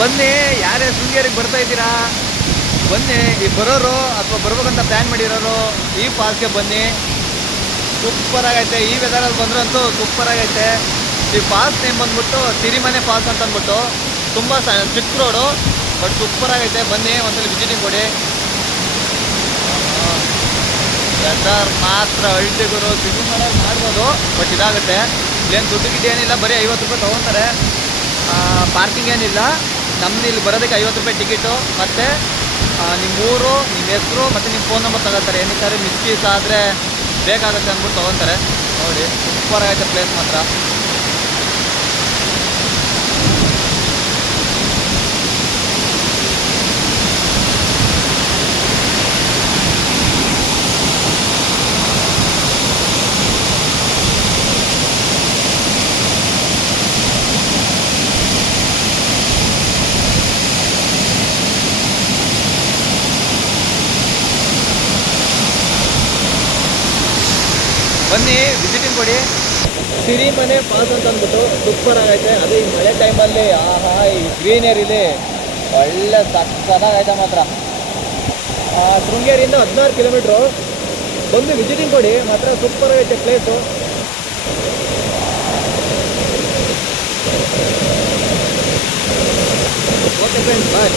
ಬನ್ನಿ, ಯಾರೇ ಶೃಂಗೇರಿಗೆ ಬರ್ತಾ ಇದ್ದೀರಾ ಬನ್ನಿ. ಈ ಬರೋರು ಅಥವಾ ಬರ್ಬೇಕಂತ ಪ್ಲ್ಯಾನ್ ಮಾಡಿರೋರು ಈ ಫಾಲ್ಸ್ಗೆ ಬನ್ನಿ. ಸೂಪರ್ ಆಗೈತೆ. ಈ ವೆದರಲ್ಲಿ ಬಂದ್ರೆ ಅಂತೂ ಸೂಪರ್ ಆಗೈತೆ. ಈ ಫಾಲ್ಸ್ ನೇಮ್ ಬಂದ್ಬಿಟ್ಟು ಸಿರಿಮನೆ ಫಾಲ್ಸ್ ಅಂತ ಅಂದ್ಬಿಟ್ಟು ತುಂಬ ಚಿಕ್ಕ ರೋಡು, ಬಟ್ ಸೂಪರ್ ಆಗೈತೆ. ಬನ್ನಿ, ಒಂದ್ಸಲ ವಿಸಿಟಿಂಗ್ ಕೊಡಿ. ವೆದರ್ ಮಾತ್ರ ಅಳ್ತಿಗುರು ಸ್ವಿಮ್ಮಿಂಗ್ ಮಾಡೋದು ಮಾಡ್ಬೋದು, ಬಟ್ ಇದಾಗುತ್ತೆ. ಇಲ್ಲೇನು ದುಡ್ಡು ಗಿಡ್ಡು ಏನಿಲ್ಲ, ಬರೀ 50 ರೂಪಾಯಿ ತೊಗೊತಾರೆ. ಪಾರ್ಕಿಂಗ್ ಏನಿಲ್ಲ. ನಮ್ದು ಇಲ್ಲಿ ಬರೋದಕ್ಕೆ 50 ರೂಪಾಯಿ ಟಿಕೆಟು, ಮತ್ತು ನಿಮ್ಮ ಊರು, ನಿಮ್ಮ ಹೆಸರು ಮತ್ತು ನಿಮ್ಮ ಫೋನ್ ನಂಬರ್ ತಗೋತಾರೆ. ಏನಕ್ಕಾದ್ರೆ ಮಿಸ್ಟೀಸ್ ಆದರೆ ಬೇಕಾಗುತ್ತೆ ಅಂದ್ಬಿಟ್ಟು ತೊಗೊತಾರೆ. ನೋಡಿ, ಸೂಪರ್ ಆಗೈತೆ ಪ್ಲೇಸ್ ಮಾತ್ರ. ಬನ್ನಿ, ವಿಸಿಟಿಂಗ್ ಕೊಡಿ. ಸಿರಿಮನೆ ಫಾಲ್ಸ್ ಅಂತ ಅಂದ್ಬಿಟ್ಟು ಸೂಪರ್ ಆಗೈತೆ. ಅದು ಈ ಮಳೆ ಟೈಮಲ್ಲಿ ಆಹಾ, ಈ ಗ್ರೀನರಿಲಿ ಒಳ್ಳೆ ಸಕ್ಕತ್ತಾಗೈತೆ ಮಾತ್ರ. ಶೃಂಗೇರಿಯಿಂದ 16 ಕಿಲೋಮೀಟ್ರು. ಬಂದು ವಿಸಿಟಿಂಗ್ ಕೊಡಿ, ಮಾತ್ರ ಸೂಪರ್ ಆಗೈತೆ ಪ್ಲೇಸು. ಓಕೆ ಫ್ರೆಂಡ್ಸ್, ಬಾಯ್.